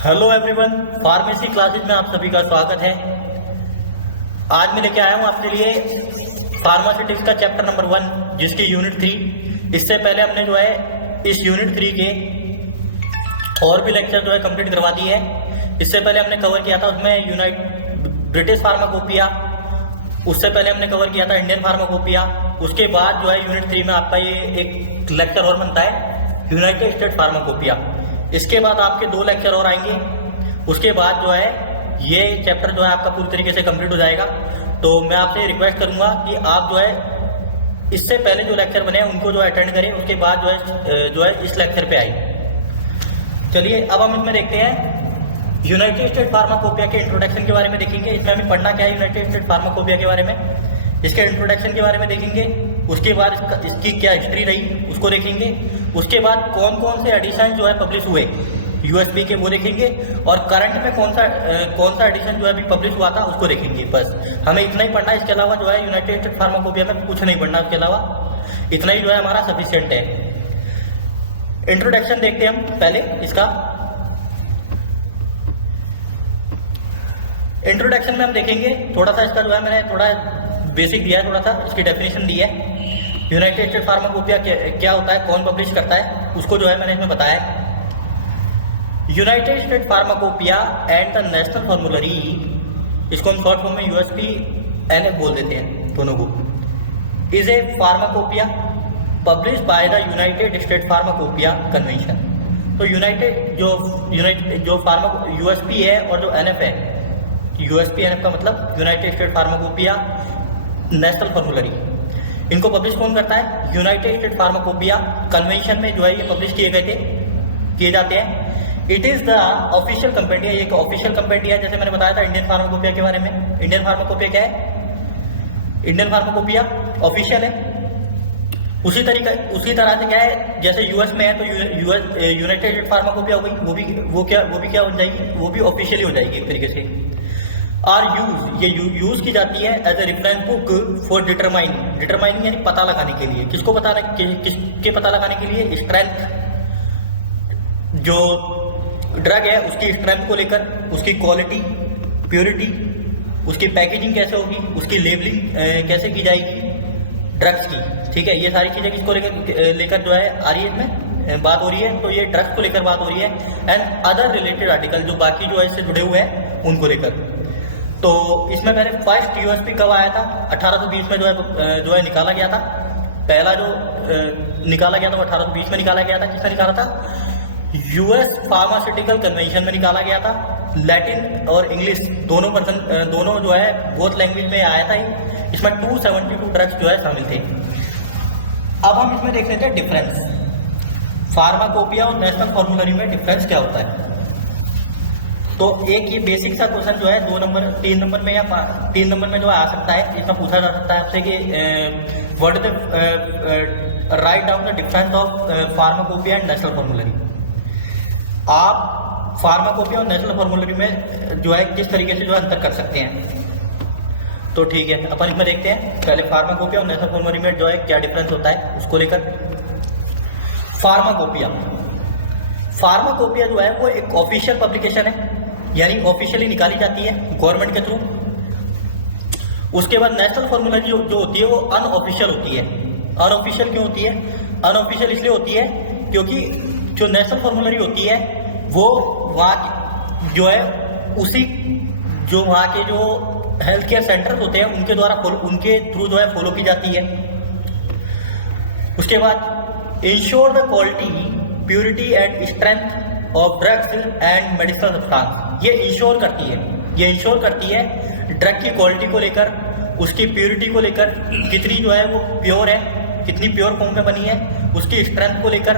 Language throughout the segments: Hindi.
हेलो एवरीवन, फार्मेसी क्लासेज में आप सभी का स्वागत है। आज मैं लेके आया हूँ आपके लिए फार्मास्यूटिक्स का चैप्टर नंबर 1 जिसकी यूनिट 3। इससे पहले हमने जो है इस यूनिट 3 के और भी लेक्चर जो है कंप्लीट करवा दिए हैं। इससे पहले हमने कवर किया था उसमें ब्रिटिश फार्माकोपिया, उससे पहले हमने कवर किया था इंडियन फार्माकोपिया। उसके बाद जो है यूनिट 3 में आपका ये एक लेक्चर और बनता है यूनाइटेड स्टेट फार्माकोपिया। इसके बाद आपके 2 लेक्चर और आएंगे। उसके बाद जो है ये चैप्टर जो है आपका पूरी तरीके से कंप्लीट हो जाएगा। तो मैं आपसे रिक्वेस्ट करूंगा कि आप जो है इससे पहले जो लेक्चर बने हैं उनको जो है अटेंड करें। उसके बाद जो है इस लेक्चर पे आए। चलिए अब हम इसमें देखते हैं यूनाइटेड स्टेट फार्माकोपिया के इंट्रोडक्शन के बारे में देखेंगे। इसमें हमें पढ़ना क्या है यूनाइटेड स्टेट फार्माकोपिया के बारे में, इसके इंट्रोडक्शन के बारे में देखेंगे। उसके बाद इसकी क्या हिस्ट्री रही उसको देखेंगे। उसके बाद कौन कौन से एडिशन जो है पब्लिश हुए यूएसपी के वो देखेंगे, और करंट में कौन सा एडिशन जो है अभी पब्लिश हुआ था उसको देखेंगे। बस हमें इतना ही पढ़ना है। इसके अलावा जो है यूनाइटेड स्टेट फार्माकोपिया में कुछ नहीं पढ़ना। इसके अलावा इतना ही जो है हमारा सफिशिएंट है। इंट्रोडक्शन देखते हैं हम पहले इसका। इंट्रोडक्शन में हम देखेंगे थोड़ा सा इसका जो है मैंने थोड़ा बेसिक दिया है, थोड़ा सा इसकी डेफिनेशन दी है। यूनाइटेड स्टेट फार्माकोपिया क्या होता है, कौन पब्लिश करता है, उसको जो है मैंने इसमें बताया है। United State Pharmacopeia and the national formulary, इसको हम शॉर्ट फॉर्म में यूएसपी एनएफ बोल देते हैं दोनों को, is a pharmacopoeia publish by the United State pharmacopoeia convention. तो यूएसपी है और जो एनएफ है, यूएसपी एनएफ का मतलब United State pharmacopoeia national formulary, इनको पब्लिश कौन करता है? यूनाइटेड स्टेट फार्माकोपिया कन्वेंशन में जो है ये पब्लिश किए जाते हैं। It is the official compendia, ये एक ऑफिशियल कंपेंडिया है। जैसे मैंने बताया था इंडियन फार्माकोपिया के बारे में। इंडियन फार्माकोपिया क्या है? इंडियन फार्माकोपिया ऑफिशियल है। उसी तरह से क्या है, जैसे यूएस में है तो यूनाइटेड स्टेट फार्माकोपिया हो गई, वो भी क्या हो जाएगी, वो भी ऑफिशियली हो जाएगी एक तरीके से। आर यूज, ये यूज की जाती है as a reference book for determining यानी पता लगाने के लिए। किसके पता लगाने के लिए? स्ट्रेंथ, जो ड्रग है उसकी स्ट्रेंथ को लेकर, उसकी क्वालिटी, प्योरिटी, उसकी पैकेजिंग कैसे होगी, उसकी लेबलिंग कैसे की जाएगी ड्रग्स की। ठीक है, ये सारी चीजें किसको लेकर जो है आ रही है, इसमें बात हो रही है। तो ये ड्रग्स को लेकर बात हो रही है एंड अदर रिलेटेड आर्टिकल जो बाकी जो है इससे जुड़े हुए हैं उनको लेकर। तो इसमें पहले फर्स्ट यूएसपी कब आया था? 1820 में जो है निकाला गया था। पहला जो निकाला गया था वो 1820 में निकाला गया था। किसने निकाला था? यूएस फार्मास्यूटिकल कन्वेंशन में निकाला गया था। लैटिन और इंग्लिश दोनों जो है बोथ लैंग्वेज में आया था। इसमें 272 ड्रग्स जो है शामिल थे। अब हम इसमें देख लेते हैं डिफरेंस, फार्माकोपिया और नेशनल फॉर्मूलरी में डिफरेंस क्या होता है। तो एक ये बेसिक सा क्वेश्चन जो है 3 नंबर में या 3 नंबर में जो आ सकता है, इसमें पूछा जा सकता है आपसे कि what is the write down the difference of pharmacopoeia and national formulary. आप फार्माकोपिया और नेशनल फॉर्मूलरी में जो है किस तरीके से जो है अंतर कर सकते हैं। तो ठीक है, अपन इसमें देखते हैं पहले फार्माकोपिया और नेशनल फॉर्मूलरी में जो है क्या डिफरेंस होता है उसको लेकर। फार्माकोपिया जो है वो एक ऑफिशियल पब्लिकेशन है, यानी ऑफिशियली निकाली जाती है गवर्नमेंट के थ्रू। उसके बाद नेशनल फॉर्मूलरी जो होती है वो अनऑफिशियल होती है। अनऑफिशियल क्यों होती है? अनऑफिशियल इसलिए होती है क्योंकि जो नेशनल फॉर्मूलरी होती है वो वहाँ जो है जो वहाँ के जो हेल्थ केयर सेंटर्स होते हैं उनके थ्रू जो है फॉलो की जाती है। उसके बाद ensure the quality, purity and strength of drugs and medicinal substance, ये इंश्योर करती है ड्रग की क्वालिटी को लेकर, उसकी प्योरिटी को लेकर, कितनी जो है वो प्योर है, कितनी प्योर फॉर्म में बनी है, उसकी स्ट्रेंथ को लेकर।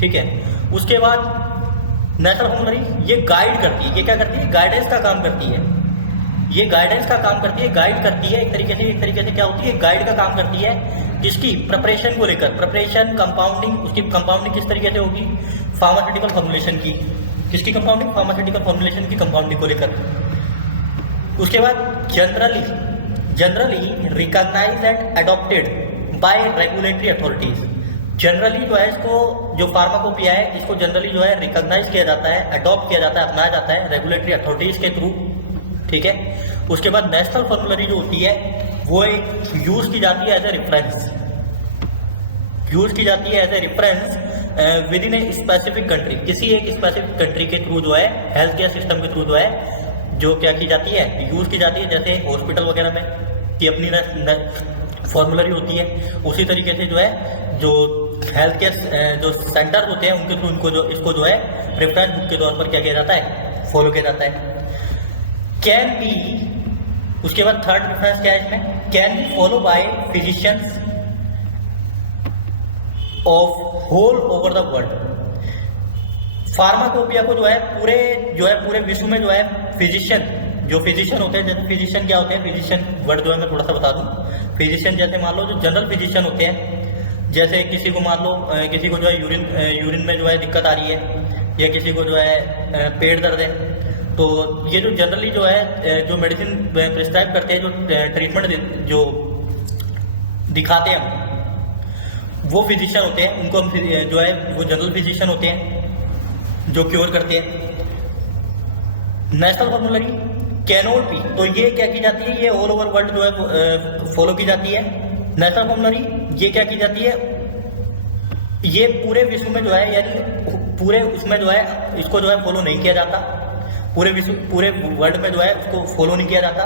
ठीक है, उसके बाद नेशनल फॉर्मूलरी ये गाइड करती है। ये क्या करती है? गाइडेंस का काम करती है। ये गाइडेंस का काम करती है, गाइड करती है एक तरीके से क्या होती है? गाइड का काम करती है। किसकी? प्रिपरेशन को लेकर, प्रिपरेशन, कंपाउंडिंग, उसकी कंपाउंडिंग किस तरीके से होगी? फार्मास्यूटिकल फॉर्मुलेशन की। किसकी कंपाउंडिंग? फार्मास्यूटिकल फॉर्मुलेशन की कंपाउंडिंग को लेकर। उसके बाद generally recognised and adopted by regulatory authorities, generally जो है इसको, जो फार्माकोपिया है, इसको जनरली जो है रिकॉग्नाइज किया जाता है, अडॉप्ट किया जाता है, अपनाया जाता है रेगुलेटरी अथॉरिटीज के थ्रू, ठीक है। उसके बाद नेशनल फॉर्मूलरी जो होती है वो एक यूज की जाती है एज ए रेफरेंस, यूज की जाती है as a reference within a specific country, किसी एक स्पेसिफिक कंट्री के थ्रू जो है, हेल्थ केयर सिस्टम के थ्रू जो है, जो क्या की जाती है, यूज की जाती है। जैसे हॉस्पिटल वगैरह में की अपनी फॉर्मूलरी होती है, उसी तरीके से जो है जो हेल्थ केयर जो सेंटर होते हैं उनके थ्रू इनको जो इसको जो है रेफरेंस बुक के तौर पर क्या किया जाता है, फॉलो किया जाता है। कैन बी, उसके बाद थर्ड रेफरेंस क्या है इसमें, can be follow by physicians of whole over the world. Pharmacopoeia को जो है पूरे विश्व में जो है फिजिशियन, जो फिजिशियन होते हैं, जैसे फिजिशियन क्या होते हैं, फिजिशियन वर्ड जो है मैं थोड़ा सा बता दूं। फिजिशियन जैसे मान लो जो जनरल फिजिशियन होते हैं, जैसे किसी को मान लो किसी को जो है यूरिन में जो है दिक्कत आ रही है, या किसी को जो है पेट दर्द है, तो ये जो जनरली जो है जो मेडिसिन प्रिस्क्राइब करते हैं, जो ट्रीटमेंट जो दिखाते हैं वो फिजिशियन होते हैं, उनको हम जो है वो जनरल फिजिशियन होते हैं जो क्योर करते हैं। नेशनल फॉर्मूलरी कैनोट बी, तो ये क्या की जाती है, ये ऑल ओवर वर्ल्ड जो है फॉलो की जाती है। नेशनल फॉर्मूलरी ये क्या की जाती है, ये पूरे विश्व में जो है, यानी पूरे उसमें जो है इसको जो है फॉलो नहीं किया जाता, पूरे वर्ल्ड में जो है उसको फॉलो नहीं किया जाता।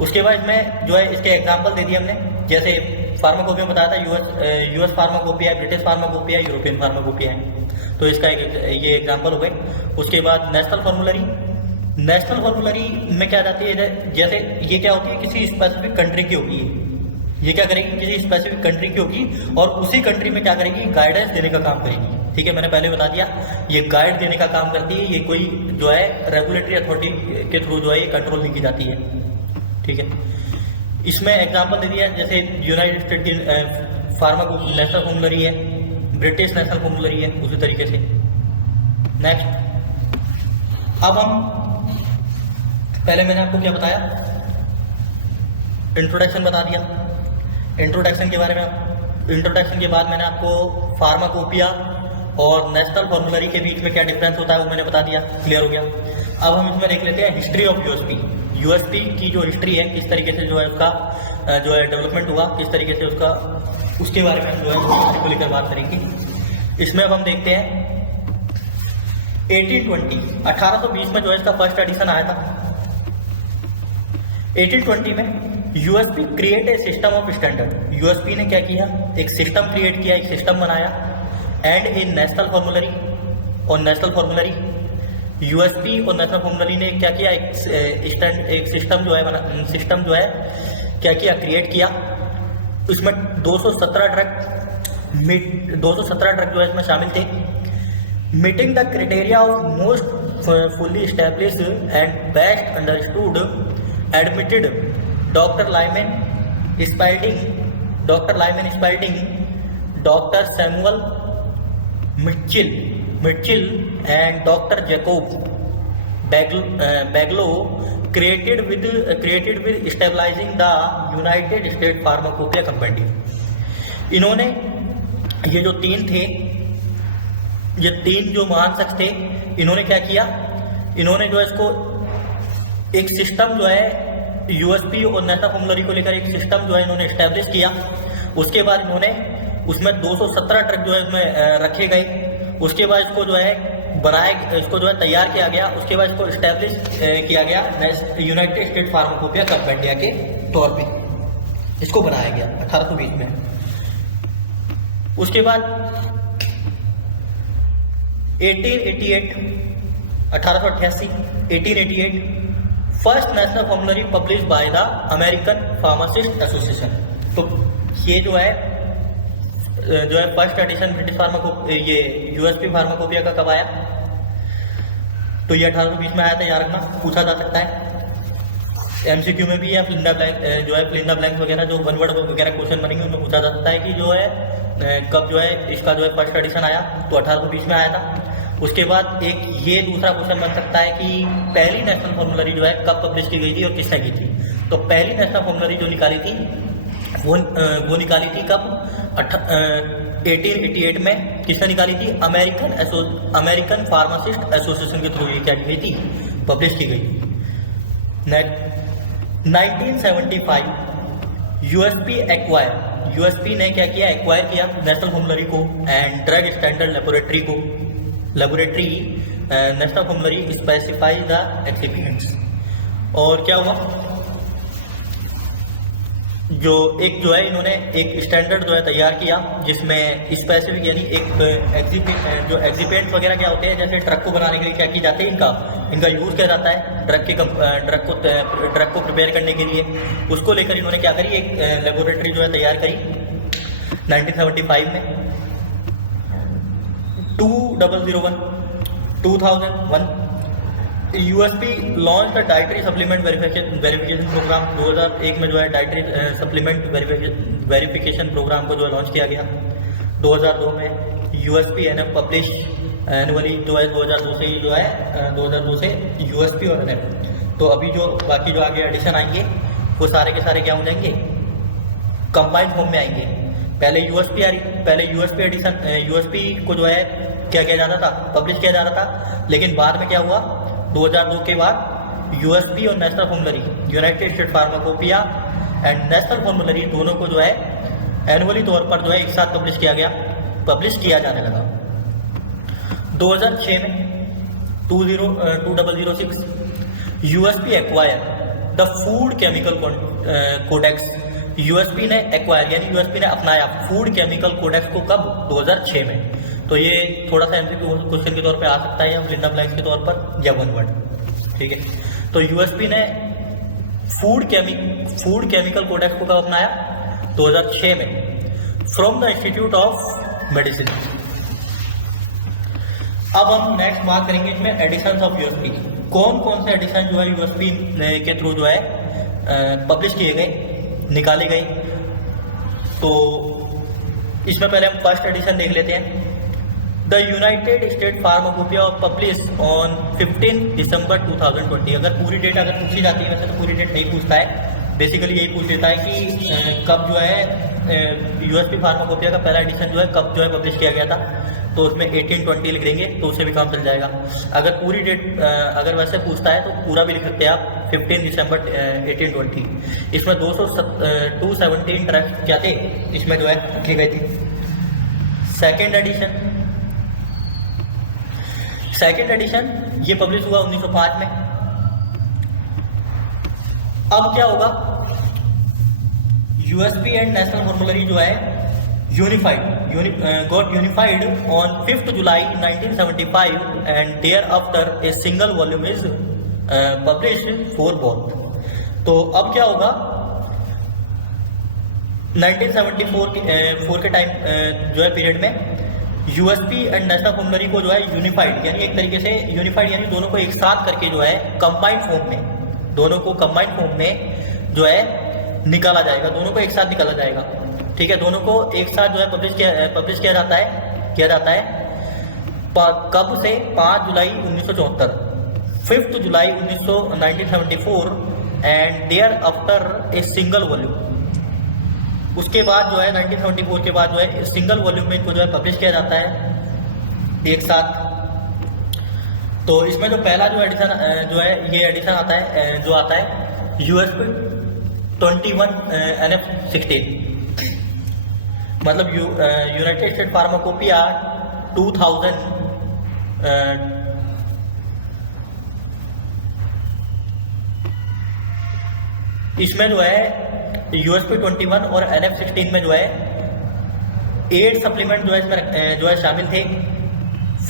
उसके बाद इसमें जो है इसके एग्जांपल दे दिए हमने, जैसे फार्माकोपिया में बताया था, US pharmacopoeia, British pharmacopoeia, European pharmacopoeia है, तो इसका ये एग्जांपल हो गए। उसके बाद नेशनल फॉर्मूलरी में क्या जाती है, जैसे ये क्या होती है, किसी स्पेसिफिक कंट्री की होगी, ये क्या करेगी, किसी स्पेसिफिक कंट्री की होगी और उसी कंट्री में क्या करेगी, गाइडेंस देने का काम करेगी, ठीक है। मैंने पहले बता दिया ये गाइड देने का काम करती है, ये कोई जो है रेगुलेटरी अथॉरिटी के थ्रू जो है ये कंट्रोल नहीं की जाती है, ठीक है। इसमें एग्जांपल दे दिया, जैसे यूनाइटेड स्टेट की नेशनल फॉर्मूलरी है, ब्रिटिश नेशनल फॉर्मूलरी है, उसी तरीके से। नेक्स्ट, अब हम पहले मैंने आपको क्या बताया, इंट्रोडक्शन बता दिया। इंट्रोडक्शन के बारे में, इंट्रोडक्शन के बाद मैंने आपको फार्माकोपिया और नेशनल फॉर्मूलरी के बीच में क्या डिफरेंस होता है वो मैंने बता दिया, क्लियर हो गया। अब हम इसमें देख लेते हैं हिस्ट्री ऑफ यूएसपी की जो हिस्ट्री है, किस तरीके से जो है उसका जो है डेवलपमेंट हुआ, किस तरीके से उसका, उसके बारे में जो है हिस्ट्री को लेकर बात करेंगे। इसमें अब हम देखते हैं 1820 में जो है इसका फर्स्ट एडिशन आया था। 1820 में USP create a system of standard, USP ने क्या किया, एक सिस्टम क्रिएट किया, एक सिस्टम बनाया, एंड ए नेशनल फॉर्मूलरी, और नेशनल फॉर्मूलरी यूएसपी और नेशनल फॉर्मूलरी ने क्या किया, एक सिस्टम जो है सिस्टम जो है क्या किया, क्रिएट किया। उसमें 217 ड्रग जो है इसमें शामिल थे, meeting the criteria of most fully established and best understood admitted doctor Lyman Spalding, doctor Samuel Mitchill and doctor Jacob Bigelow created with stabilizing the United States Pharmacopoeia Company। इन्होंने ये जो तीन थे, ये तीन जो महान शख्स थे, इन्होंने क्या किया, इन्होंने जो है इसको एक सिस्टम जो है यूएसपी और नेशनल फॉर्मूलरी को लेकर एक सिस्टम जो है इन्होंने एस्टेब्लिश किया। उसके बाद इन्होंने उसमें 217 ट्रक जो है इसमें रखे गए। उसके बाद इसको जो है इसको जो है तैयार किया गया। उसके बाद इसको एस्टेब्लिश किया गया यूनाइटेड स्टेट फार्माकोपिया कंपेंडिया के तौर पे, इसको बनाया गया 1820 में। उसके बाद 1888 first national formulary publish by the American pharmacist association. तो ये जो है फर्स्ट एडिशन ब्रिटिश ये यूएसपी फार्माकोपिया का कब आया, तो ये 1820 में आया था, याद रखना, पूछा जा सकता है एमसीक्यू में भी, या फिल इन द ब्लैंक वगैरह जो वन वर्ड वगैरह क्वेश्चन बनेंगे उनमें पूछा जा सकता है कि जो है कब जो है इसका जो है फर्स्ट एडिशन आया, तो 1820 में आया था। उसके बाद एक ये दूसरा क्वेश्चन बन सकता है कि पहली नेशनल फॉर्मूलरी जो है कब पब्लिश की गई थी और किसने की थी। तो पहली नेशनल फॉर्मूलरी जो निकाली थी वो निकाली थी कब, 1888 में किसने निकाली थी? अमेरिकन फार्मासिस्ट एसोसिएशन के थ्रू ये क्या की गई थी? पब्लिश की गई। 1975 यूएसपी एक्वायर, यूएसपी ने क्या किया? एक्वायर किया नेशनल फॉर्मुलरी को एंड ड्रग स्टैंडर्ड लेबोरेटरी को। National formulary specify the excipients. और क्या हुआ? जो है इन्होंने एक स्टैंडर्ड जो है तैयार किया जिसमें स्पेसिफिक यानी एक जो एग्जिपेंट्स वगैरह क्या होते हैं, जैसे ड्रग को बनाने के लिए क्या की जाते हैं, इनका यूज़ किया जाता है ड्रग को प्रिपेयर करने के लिए। उसको लेकर इन्होंने क्या करी? एक लेबोरेटरी जो है तैयार करी 1975 में। 2001 USP launch the dietary supplement verification programme. 2001 में जो है डाइटरी सप्लीमेंट वेरिफिकेशन प्रोग्राम को जो है लॉन्च किया गया। 2002 में यूएसपी एनएफ पब्लिश एनुअली जो है 2002 से ही जो है 2002 से यूएसपी और एनएफ। तो अभी जो बाकी जो आगे एडिशन आएंगे वो सारे के सारे क्या हो जाएंगे? कंबाइंड फॉर्म में आएंगे। पहले यूएसपी आ रही, पहले यूएसपी एडिशन यूएसपी को जो है क्या किया जाता था? पब्लिश किया जाता था। लेकिन बाद में क्या हुआ? 2002 के बाद यूएसपी और national formulary, United State Pharmacopeia and National formulary दोनों को जो है एनुअली तौर पर जो है एक साथ पब्लिश किया जाने लगा। 2006 में 2006 USP acquire the food chemical codex. USP ने एक्वायर यानी यूएसपी ने अपनाया फूड केमिकल कोडेक्स को कब? 2006 में। तो ये थोड़ा सा एमसीक्यू क्वेश्चन के तौर पे आ सकता है या लिंडा ब्लैंक्स के तौर पर या वन वर्ड, ठीक है। तो यूएसपी ने फूड केमिकल कोडेक्स को कब अपनाया? 2006 में from the institute of medicine. अब हम नेक्स्ट बात करेंगे इसमें एडिशन ऑफ यूएसपी। कौन कौन से एडिशन जो है यूएसपी के थ्रू जो है पब्लिश किए गए, निकाले गए। तो इसमें पहले हम फर्स्ट एडिशन देख लेते हैं। The United State pharmacopoeia publish on 15 दिसंबर 2020। अगर पूरी डेट अगर पूछी जाती है, वैसे तो पूरी डेट नहीं पूछता है, बेसिकली यही पूछ लेता है कि कब जो है यूएसपी फार्माकोपिया का पहला एडिशन जो है कब जो है पब्लिश किया गया था। तो उसमें 1820 लिख देंगे तो उससे भी काम चल जाएगा। अगर पूरी डेट अगर वैसे पूछता है तो पूरा भी लिख सकते हैं आप, 15 दिसंबर 1820। इसमें 217 ड्रग्स क्या थे इसमें जो है लिखे गए थे। सेकेंड एडिशन ये पब्लिश हुआ 1905 में। अब क्या होगा? यूएसपी एंड नेशनल फॉर्मुलरी जो है got unified on 5th July 1975 and thereafter a single volume is published for both। तो अब क्या होगा? 1974 के टाइम जो है पीरियड में यूएसपी एंड नेशनल फॉर्मुलरी को जो है यूनिफाइड यानी एक तरीके से यूनिफाइड यानी दोनों को एक साथ करके जो है कंबाइंड फॉर्म में, दोनों को कंबाइंड फॉर्म में जो है निकाला जाएगा, दोनों को एक साथ निकाला जाएगा, ठीक है। दोनों को एक साथ जो है पब्लिश किया जाता है कब से? 5 जुलाई 1974, 5th July 1974 and thereafter a single volume. उसके बाद जो है 1974 के बाद जो है सिंगल वॉल्यूम में इनको जो है पब्लिश किया जाता है एक साथ। तो इसमें जो पहला जो एडिशन जो है ये एडिशन आता है जो आता है यूएसपी 21 NF16, मतलब यूनाइटेड स्टेट फार्माकोपिया 2000 इसमें जो है यूएसपी 21 और NF16 में जो है 8 सप्लीमेंट जो है इसमें जो है शामिल थे।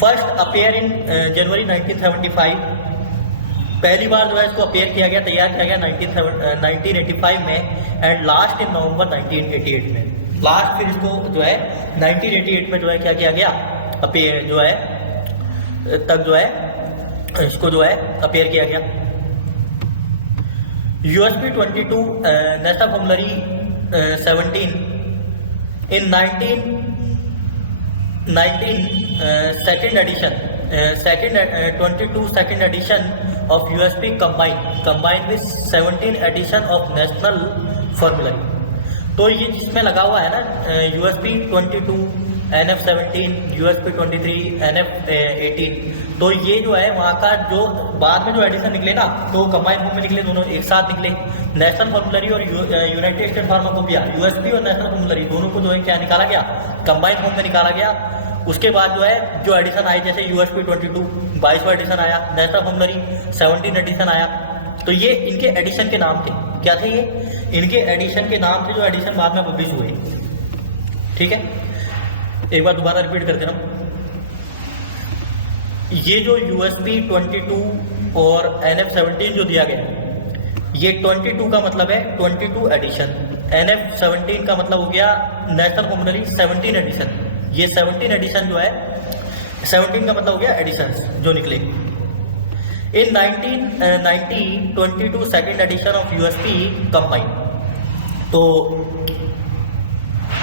फर्स्ट अपेयर इन जनवरी 1975, पहली बार जो है इसको अपेयर किया गया, तैयार किया गया 1985 में एंड लास्ट इन नवंबर 1988 में। लास्ट फिर इसको जो है 1988 में जो है क्या किया गया? अपेयर जो है तक जो है इसको जो है अपेयर किया गया। USP 22 national Formulary 17 in 19 second edition 22 second edition of USP combined with 17 edition of national formulary। तो ये जिसमें लगा हुआ है ना USP 22 NF-17, USP-23, NF-18, तो ये जो है वहाँ का जो बाद में जो एडिशन निकले ना, तो कंबाइन फॉर्म में निकले, दोनों एक साथ निकले। नेशनल फॉर्मुलरी और यूनाइटेड स्टेट फार्माकोपिया, यूएसपी और नेशनल फॉर्मुलरी दोनों को जो है क्या निकाला गया, कंबाइन फॉर्म में निकाला गया। उसके बाद जो है जो एडिशन आए, जैसे USP-22 22वां एडिशन आया, नेशनल फॉर्मुलरी 17 एडिशन आया। तो ये इनके एडिशन के नाम थे, क्या थे ये, इनके एडिशन के नाम थे जो एडिशन बाद में पब्लिश हुए। ठीक है, एक बार दोबारा रिपीट कर दे रहा हूँ। ये जो USP-22 और NF-17 जो दिया गया, ये 22 का मतलब है 22 एडिशन, NF-17 का मतलब हो गया नेशनल फॉर्मुलरी 17 एडिशन। ये 17 एडिशन जो है, 17 का मतलब हो गया एडिशन जो निकले। In 1990 22 second edition of USP combine. तो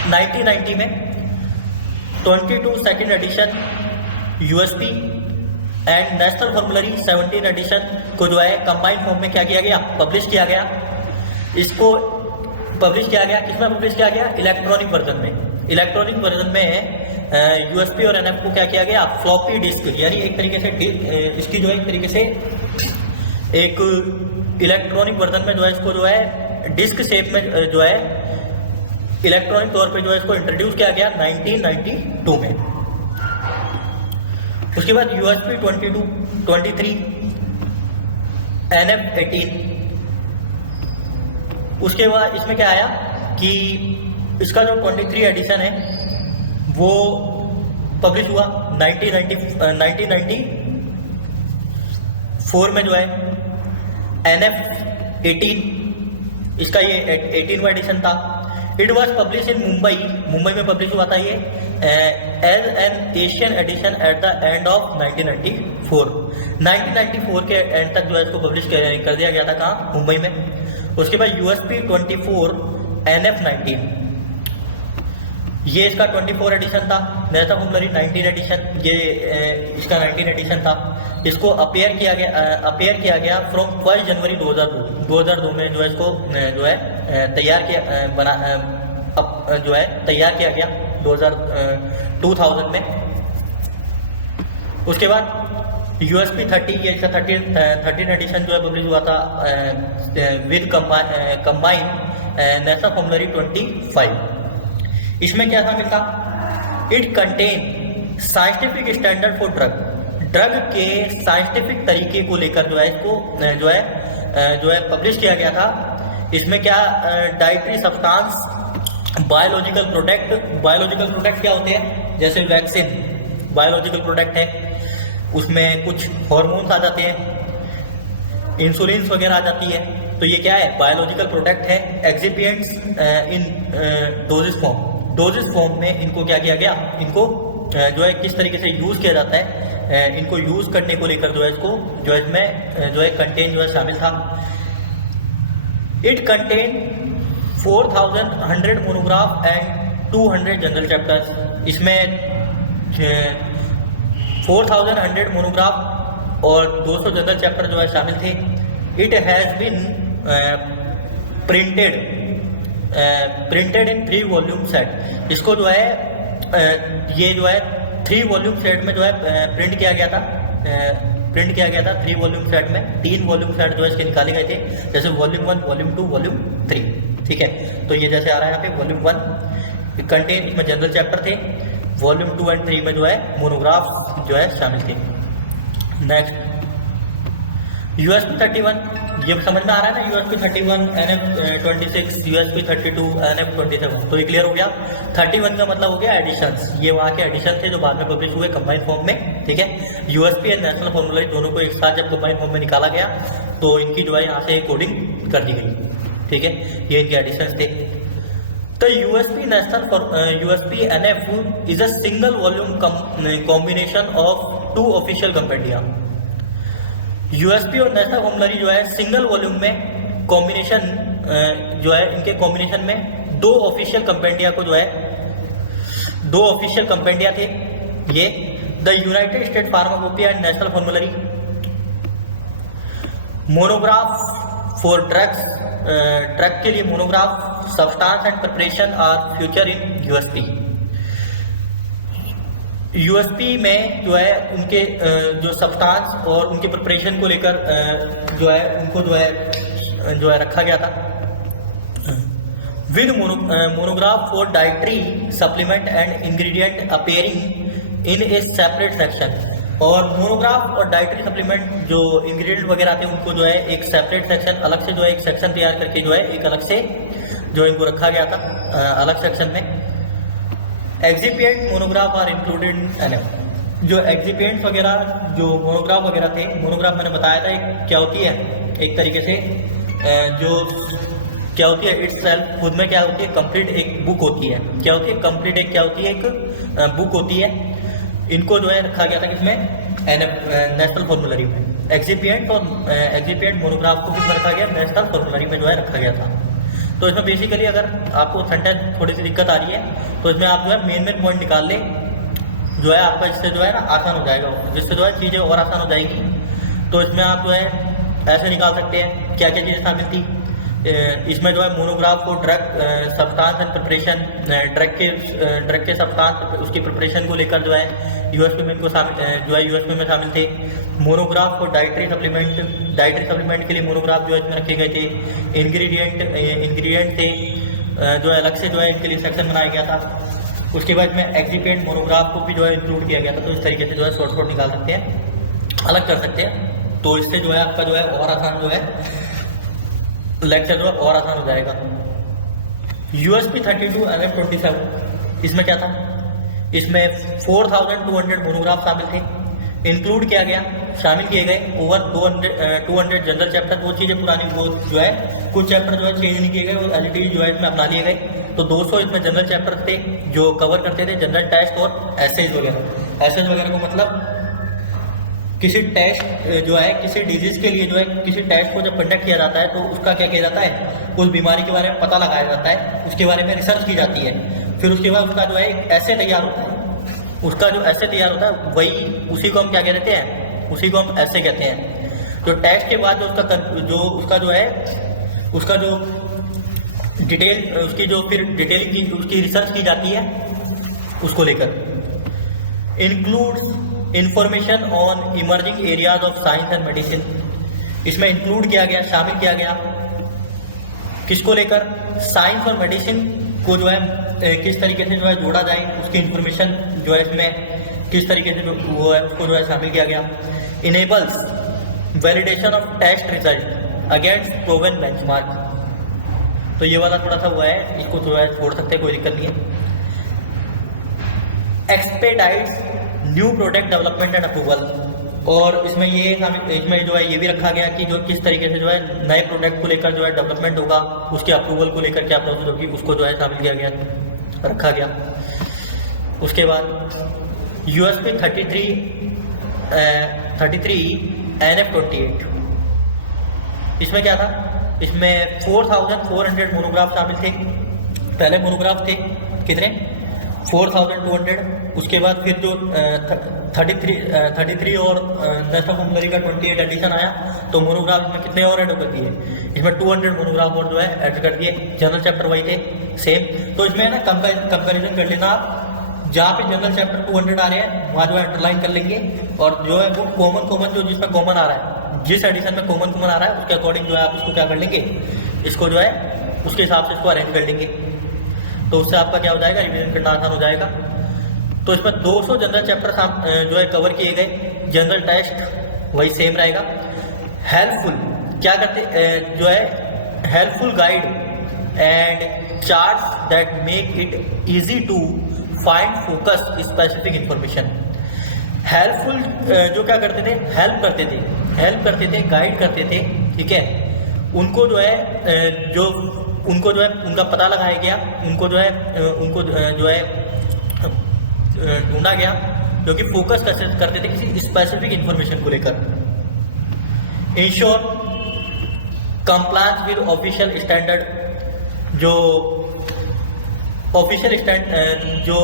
1990 में 22 second edition USP and National Formulary 17 edition को जो है कंबाइंड फॉर्म में क्या किया गया, पब्लिश किया गया। इसको पब्लिश किया गया, किसमें पब्लिश किया गया, इलेक्ट्रॉनिक वर्जन में। इलेक्ट्रॉनिक वर्जन में USP और NF को क्या किया गया, फ्लॉपी डिस्क, यानी एक तरीके से इसकी जो है एक तरीके से एक इलेक्ट्रॉनिक वर्जन में जो है इसको जो है डिस्क शेप में जो है इलेक्ट्रॉनिक तौर पे जो है इसको इंट्रोड्यूस किया गया 1992 में। उसके बाद USP-22, 23, NF-18। उसके बाद इसमें क्या आया कि इसका जो 23 एडिशन है वो पब्लिश हुआ 1994 में जो है। NF-18 इसका ये 18वां एडिशन था। It was publish in Mumbai में पब्लिश हुआ था ये as an Asian edition at the end of 1994 के एंड तक जो है इसको पब्लिश कर दिया गया था, कहाँ, मुंबई में। उसके बाद USP-24 NF-19, ये इसका 24 एडिशन था। नेशनल फॉर्मुलरी 19 एडिशन, ये इसका 19 एडिशन था। इसको अपेयर किया गया फ्रॉम 1 जनवरी 2002 में जो है इसको जो है तैयार किया गया 2000 में। उसके बाद USP-30, ये इसका 13 एडिशन जो है पब्लिश हुआ था विद कंबाइन नेशनल फॉर्मुलरी 25। इसमें क्या शामिल था, it contain scientific standard for drug के साइंटिफिक तरीके को लेकर जो है इसको जो है पब्लिश किया गया था। इसमें क्या, डाइटरी सब्सटेंस, बायोलॉजिकल प्रोडक्ट क्या होते हैं, जैसे वैक्सीन बायोलॉजिकल प्रोडक्ट है, उसमें कुछ हॉर्मोन्स आ जाते हैं, इंसुलिन वगैरह आ जाती है, तो ये क्या है, बायोलॉजिकल प्रोडक्ट है। एक्सिपिएंट्स इन डोजेस फॉर्म में इनको क्या किया गया, इनको जो है किस तरीके से यूज किया जाता है, इनको यूज करने को लेकर जो है इसको जो है इसमें जो है कंटेन जो है शामिल था। It contain 4100 monograph and 200 general chapters. इसमें 4100 मोनोग्राफ और 200 जनरल चैप्टर जो है शामिल थे। It has been printed in 3 volume set. इसको जो है ये जो है 3 वॉल्यूम सेट में जो है प्रिंट किया गया था 3 वॉल्यूम सेट में। 3 वॉल्यूम सेट जो है इसके निकाले गए थे, जैसे वॉल्यूम 1, वॉल्यूम 2, वॉल्यूम 3। ठीक है, तो ये जैसे आ रहा है यहाँ पे वॉल्यूम 1 कंटेन, इसमें जनरल चैप्टर थे। वॉल्यूम 2 एंड 3 में जो है मोनोग्राफ जो है शामिल थे। नेक्स्ट USP-31, ये समझ में आ रहा है ना, USP-31, NF-26, USP-32, NF-27, तो ये क्लियर हो गया। 31 का मतलब हो गया एडिशंस, ये वहाँ के एडिशन थे जो बाद में पब्लिश हुए कंबाइंड फॉर्म में। ठीक है, USP एंड नेशनल फॉर्मुलरी दोनों को एक साथ जब कंबाइंड फॉर्म में निकाला गया तो इनकी जो है यहाँ से कोडिंग कर दी गई। ठीक है, ये इनके एडिशंस थे। तो USP NF is a single volume combination of 2 official compendia. USP और नेशनल फॉर्मुलरी जो है सिंगल वॉल्यूम में कॉम्बिनेशन जो है, इनके कॉम्बिनेशन में 2 ऑफिशियल कंपेंडिया को जो है 2 ऑफिशियल कंपेंडिया थे ये, the United State Pharmacopeia and National Formulary. Monograph for drug के लिए, monograph substance and preparation are feature in USP। USP में जो है उनके जो सब्सटेंस और उनके प्रिपरेशन को लेकर जो है उनको जो है रखा गया था। With monograph for dietary supplement and ingredient appearing in A separate section. और मोनोग्राफ और डाइटरी सप्लीमेंट जो इंग्रेडिएंट वगैरह थे उनको जो है एक सेपरेट सेक्शन अलग से जो है एक सेक्शन तैयार करके जो है एक अलग से जो इनको रखा गया था अलग सेक्शन में। Excipient monograph are included in NF. जो एक्सिपिएंट्स वगैरह जो मोनोग्राफ वगैरह थे, मोनोग्राफ मैंने बताया था एक क्या होती है, एक तरीके से जो क्या होती है इट्स सेल्फ खुद में क्या होती है कंप्लीट एक बुक होती है। क्या होती है कंप्लीट एक क्या होती है एक बुक होती है। इनको जो है रखा गया था किसमें, नेशनल फॉर्मूलरी में। एक्सिपिएंट और एक्सिपिएंट मोनोग्राफ को किसमें रखा गया, नेशनल फॉर्मूलरी में जो है रखा गया था। तो इसमें बेसिकली अगर आपको सेंटेंस थोड़ी सी दिक्कत आ रही है तो इसमें आप जो है मेन पॉइंट निकाल ले, जो है आपका इससे जो है ना आसान हो जाएगा, जिससे जो है चीज़ें और आसान हो जाएगी। तो इसमें आप जो है ऐसे निकाल सकते हैं क्या क्या चीज़ें शामिल थी इसमें। जो है मोनोग्राफ को drug substance and preparation, drug के सब्सटेंस उसकी प्रिपरेशन को लेकर जो है यूएसपी में इनको यूएसपी में शामिल थे। मोनोग्राफ को डाइटरी सप्लीमेंट के लिए मोनोग्राफ जो है इसमें रखे गए थे। इंग्रेडिएंट थे जो है अलग से जो है इनके लिए सेक्शन बनाया गया था। उसके बाद में एक्सिपिएंट मोनोग्राफ को भी जो है इंक्लूड किया गया था। तो इस तरीके से जो है शॉर्ट निकाल सकते हैं, अलग कर सकते हैं। तो इससे जो है आपका जो है और आसान जो है लेक्चर जो है और आसान हो जाएगा। यूएसपी 32 NF27 इसमें क्या था, इसमें 4200 मोनोग्राफ शामिल थे। इंक्लूड किया गया, शामिल किए गए ओवर 200 जनरल चैप्टर। वो चीज़ें पुरानी वो जो है कुछ चैप्टर जो है चेंज नहीं किए गए, वो एलईडी जो है इसमें अपना लिए गए। तो 200 इसमें जनरल चैप्टर थे जो कवर करते थे जनरल टेस्ट और एसेज वगैरह। एसेज वगैरह को मतलब किसी टेस्ट जो है किसी डिजीज के लिए जो है किसी टेस्ट को जब कंडक्ट किया जाता है तो उसका क्या किया जाता है, उस बीमारी के बारे में पता लगाया जाता है, उसके बारे में रिसर्च की जाती है। फिर उसके बाद उसका जो है एक ऐसे तैयार होता है, उसका जो ऐसे तैयार होता है वही उसी को हम क्या कहते हैं, उसी को हम ऐसे कहते हैं। तो टेस्ट के बाद जो उसका जो डिटेल उसकी जो फिर डिटेलिंग की उसकी रिसर्च की जाती है उसको लेकर। Includes information on emerging areas of science and medicine. इसमें इंक्लूड किया गया, शामिल किया गया किसको लेकर, साइंस और मेडिसिन को जो है किस तरीके से जो है जोड़ा जाए, उसकी इंफॉर्मेशन जो है इसमें किस तरीके से जो वो है उसको जो है शामिल किया गया। Enables validation of test result against proven benchmark. तो ये वाला थोड़ा सा हुआ है, इसको जो है छोड़ सकते हैं, कोई दिक्कत नहीं है। Expedites new product development and approval. और इसमें जो है ये भी रखा गया कि जो किस तरीके से जो है नए प्रोडक्ट को लेकर जो है डेवलपमेंट होगा, उसके अप्रूवल को लेकर क्या प्रोसेस होगी, उसको जो है शामिल किया गया, रखा गया। उसके बाद यूएसपी 33 NF28। इसमें क्या था, इसमें 4400 मोनोग्राफ शामिल थे। पहले मोनोग्राफ थे कितने, 4200। उसके बाद फिर जो 33 और नेशनल फॉर्मूलरी का 28 एडिशन आया तो मोनोग्राफ इसमें कितने और ऐड कर दिए, इसमें 200 मोनोग्राफ और जो है ऐड कर दिए। जनरल चैप्टर वही थे सेम। तो इसमें ना कंपैरिजन कर लेना आप, जहाँ पे जनरल चैप्टर 200 आ रहे हैं वहाँ जो है अंडरलाइन कर लेंगे, और जो है वो कॉमन जो जिसमें कॉमन आ रहा है, जिस एडिशन में कॉमन आ रहा है उसके अकॉर्डिंग जो है आप इसको क्या कर लेंगे, इसको जो है उसके हिसाब से इसको अरेंज कर लेंगे। तो उससे आपका क्या हो जाएगा, रिवीजन करना आसान हो जाएगा। तो इसमें 200 जनरल चैप्टर जो है कवर किए गए। जनरल टेस्ट वही सेम रहेगा। हेल्पफुल क्या करते जो है helpful guide and charts that make it easy to find focus specific information. Helpful जो क्या करते थे, हेल्प करते थे, गाइड करते थे, ठीक है। उनको जो है उनका पता लगाया गया, उनको जो है ढूंढा गया, जो कि फोकस करते थे किसी स्पेसिफिक इंफॉर्मेशन को लेकर। Ensure compliance with official standard. जो ऑफिशियल जो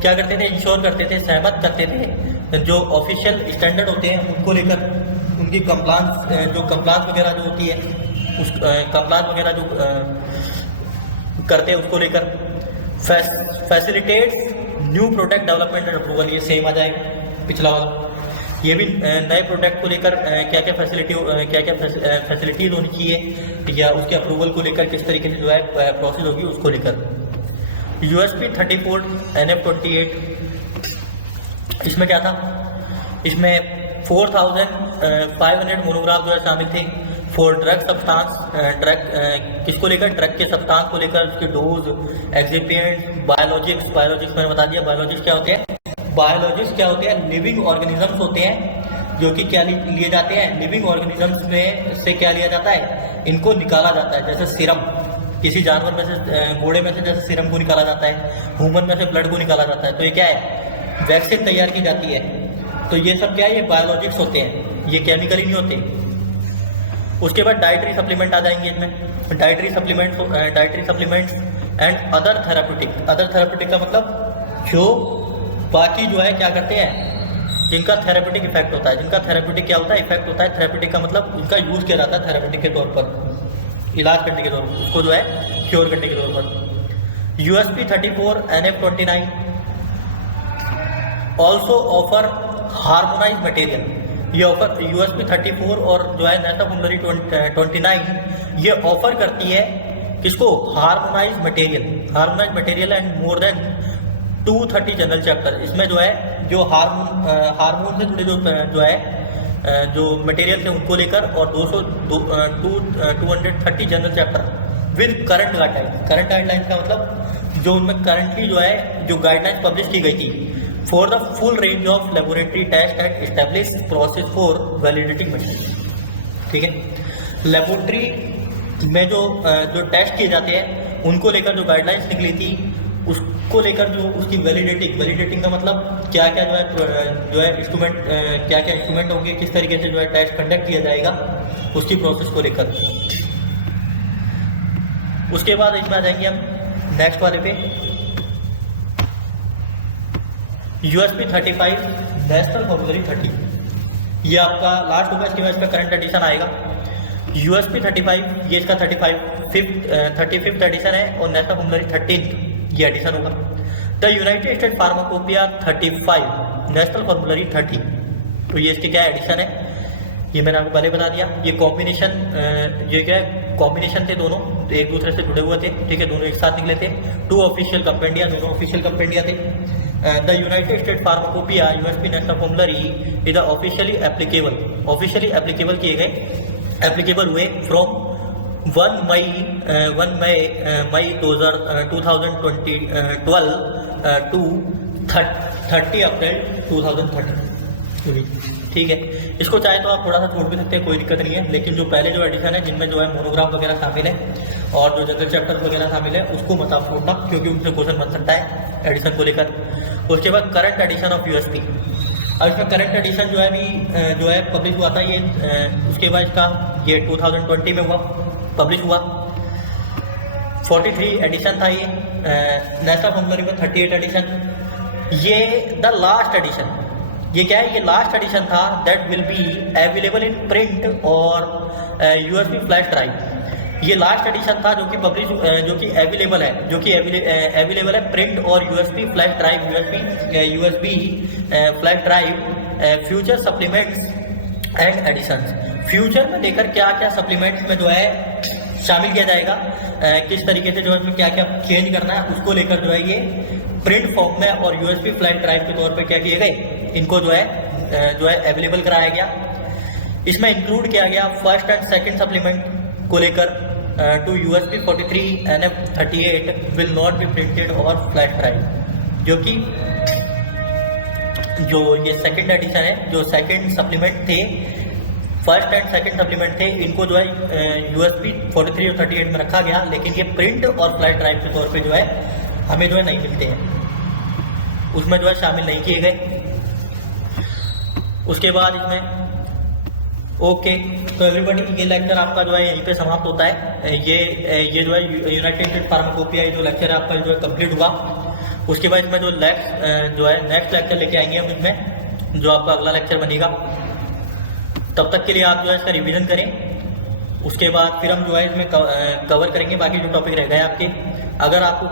क्या करते थे, इंश्योर करते थे, सहमत करते थे जो ऑफिशियल स्टैंडर्ड होते हैं उनको लेकर, उनकी कंप्लायंस वगैरह जो होती है, उस कंप्लायंस वगैरह जो करते हैं उसको लेकर। Facilitates new product development and approval, ये सेम आ जाएगा पिछला वाला। ये भी नए प्रोडक्ट को लेकर क्या क्या फैसिलिटीज होनी चाहिए या उसके अप्रूवल को लेकर किस तरीके से जो है प्रोसेस होगी उसको लेकर। USP 34 NF28, इसमें क्या था, इसमें 4500 मोनोग्राफ जो है शामिल थे फॉर ड्रग सब्सटेंस, ड्रग किसको लेकर, ड्रग के सब्सटेंस को लेकर, उसके डोज, एक्सिपिएंट, बायोलॉजिक्स मैंने बता दिया। बायोलॉजिक्स क्या होते हैं, बायोलॉजिक्स क्या होते हैं, लिविंग ऑर्गेनिजम्स होते हैं जो कि क्या लिए जाते हैं, लिविंग ऑर्गेनिजम्स में से क्या लिया जाता है, इनको निकाला जाता है। जैसे सीरम, किसी जानवर में से, घोड़े में से जैसे सीरम को निकाला जाता है, ह्यूमन में से ब्लड को निकाला जाता है, तो ये क्या है, वैक्सीन तैयार की जाती है। तो ये सब क्या है, ये बायोलॉजिक्स होते हैं, ये केमिकली नहीं होते। उसके बाद डाइटरी सप्लीमेंट आ जाएंगे इसमें, dietary supplements and other therapeutic का मतलब जो बाकी जो है क्या करते हैं, जिनका थेराप्यूटिक इफेक्ट होता है, जिनका थेराप्यूटिक क्या होता है, इफेक्ट होता है। थेराप्यूटिक का मतलब उनका यूज किया जाता है थेराप्यूटिक के तौर पर, इलाज करने के तौर पर, उसको जो है क्योर करने के तौर पर। USP 34 NF29 also offer harmonise material, ये ऑफर USP 34 और जो है नेशनल फॉर्मुलरी 29 ये ऑफर करती है किसको, harmonise material and more than 230 general chapter. इसमें जो है जो हार्मोन से जुड़े जो है जो मटेरियल थे उनको लेकर और 230 general chapter with current guidelines का मतलब जो उनमें करंटली जो है जो गाइडलाइंस पब्लिश की गई थी for the full range of laboratory test and establish process for validating machine. ठीक है, लेबोरेटरी में जो टेस्ट किए जाते हैं उनको लेकर जो गाइडलाइंस निकली थी उसको लेकर जो उसकी वैलिडेटिंग का मतलब क्या क्या जो है इंस्ट्रूमेंट, क्या क्या इंस्ट्रूमेंट होंगे, किस तरीके से जो है टेस्ट कंडक्ट किया जाएगा उसकी प्रोसेस को लेकर। उसके बाद इसमें आ जाएंगे हम नेक्स्ट वाले पे, USP 35 नेशनल फॉर्मुलरी 30, ये आपका लास्ट होगा, इसके बाद इसका करंट एडिशन आएगा। USP 35 ये इसका 35th एडिशन है और नेशनल फॉर्मुलरी 13 ये एडिशन होगा। The United State pharmacopoeia 35 national formulary 30, तो ये इसके क्या एडिशन है, ये मैंने आपको पहले बता दिया। ये कॉम्बिनेशन, ये क्या है, कॉम्बिनेशन थे दोनों, तो एक दूसरे से जुड़े हुए थे। ठीक है, दोनों एक साथ निकले थे, 2 ऑफिशियल कंपेंडिया, दोनों ऑफिशियल कंपेंडिया थे। The United State pharmacopoeia USP national formulary is officially applicable किए गए, एप्लीकेबल हुए फ्रॉम 1 मई 2012 टू 30 अप्रैल 2013। ठीक है, इसको चाहे तो आप थोड़ा सा छोड़ भी सकते हैं, कोई दिक्कत नहीं है, लेकिन जो पहले जो एडिशन है जिनमें जो है मोनोग्राफ वगैरह शामिल है और जो जनरल चैप्टर वगैरह शामिल है उसको मत आप छोड़ना, क्योंकि उनसे क्वेश्चन बन सकता है एडिशन को लेकर। उसके बाद करंट एडिशन ऑफ USP, अब इसका करंट एडिशन जो है अभी जो है पब्लिश हुआ था, ये उसके बाद इसका ये 2020 में पब्लिश हुआ। 43 एडिशन था ये, नेशनल फॉर्मुलरी में 38 एडिशन। ये द लास्ट एडिशन, ये क्या है, ये लास्ट एडिशन था that will be available in print और USB फ्लैश ड्राइव। ये लास्ट एडिशन था जो कि पब्लिश, जो कि अवेलेबल है, अवेलेबल है प्रिंट और USB flash drive, USB flash drive. Future supplements and editions, future में लेकर क्या क्या सप्लीमेंट्स में जो है शामिल किया जाएगा, किस तरीके से जो है क्या क्या चेंज करना है उसको लेकर जो है ये प्रिंट फॉर्म में और USB फ्लैश ड्राइव के तौर पे क्या किए गए, इनको जो है अवेलेबल कराया गया। इसमें इंक्लूड किया गया फर्स्ट एंड सेकंड सप्लीमेंट को लेकर to USP 43 NF38 will not be printed और फ्लैश ड्राइव, जो कि जो ये सेकंड एडिशन है, जो सेकंड सप्लीमेंट थे, फर्स्ट एंड सेकंड सप्लीमेंट थे, इनको जो है USP 43 और 38 में रखा गया, लेकिन ये प्रिंट और फ्लैश ड्राइव के तौर पे जो है हमें जो है नहीं मिलते हैं, उसमें जो है शामिल नहीं किए गए। उसके बाद इसमें ओके, तो एवरीबॉडी ये लेक्चर आपका जो है यहीं पे समाप्त होता है। ये जो है यूनाइटेड स्टेट फार्माकोपिया जो लेक्चर है आपका जो है कंप्लीट हुआ। उसके बाद इसमें जो नेक्स्ट लेक्चर लेके आएंगे हम, इसमें जो आपका अगला लेक्चर बनेगा। तब तक के लिए आप जो है इसका रिवीजन करें, उसके बाद फिर हम जो है इसमें कवर करेंगे बाकी जो टॉपिक रह गए आपके। अगर आपको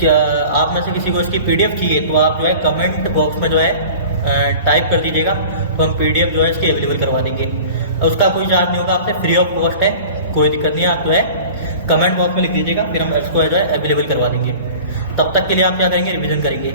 क्या आप में से किसी को इसकी PDF चाहिए तो आप जो है कमेंट बॉक्स में जो है टाइप कर दीजिएगा, तो हम PDF जो है इसकी अवेलेबल करवा देंगे। उसका कोई चार्ज नहीं होगा, आपसे फ्री ऑफ कॉस्ट है, कोई दिक्कत नहीं है। आप जो है कमेंट बॉक्स में लिख दीजिएगा, फिर हम इसको जो है अवेलेबल करवा देंगे। तब तक के लिए आप क्या करेंगे, रिवीजन करेंगे।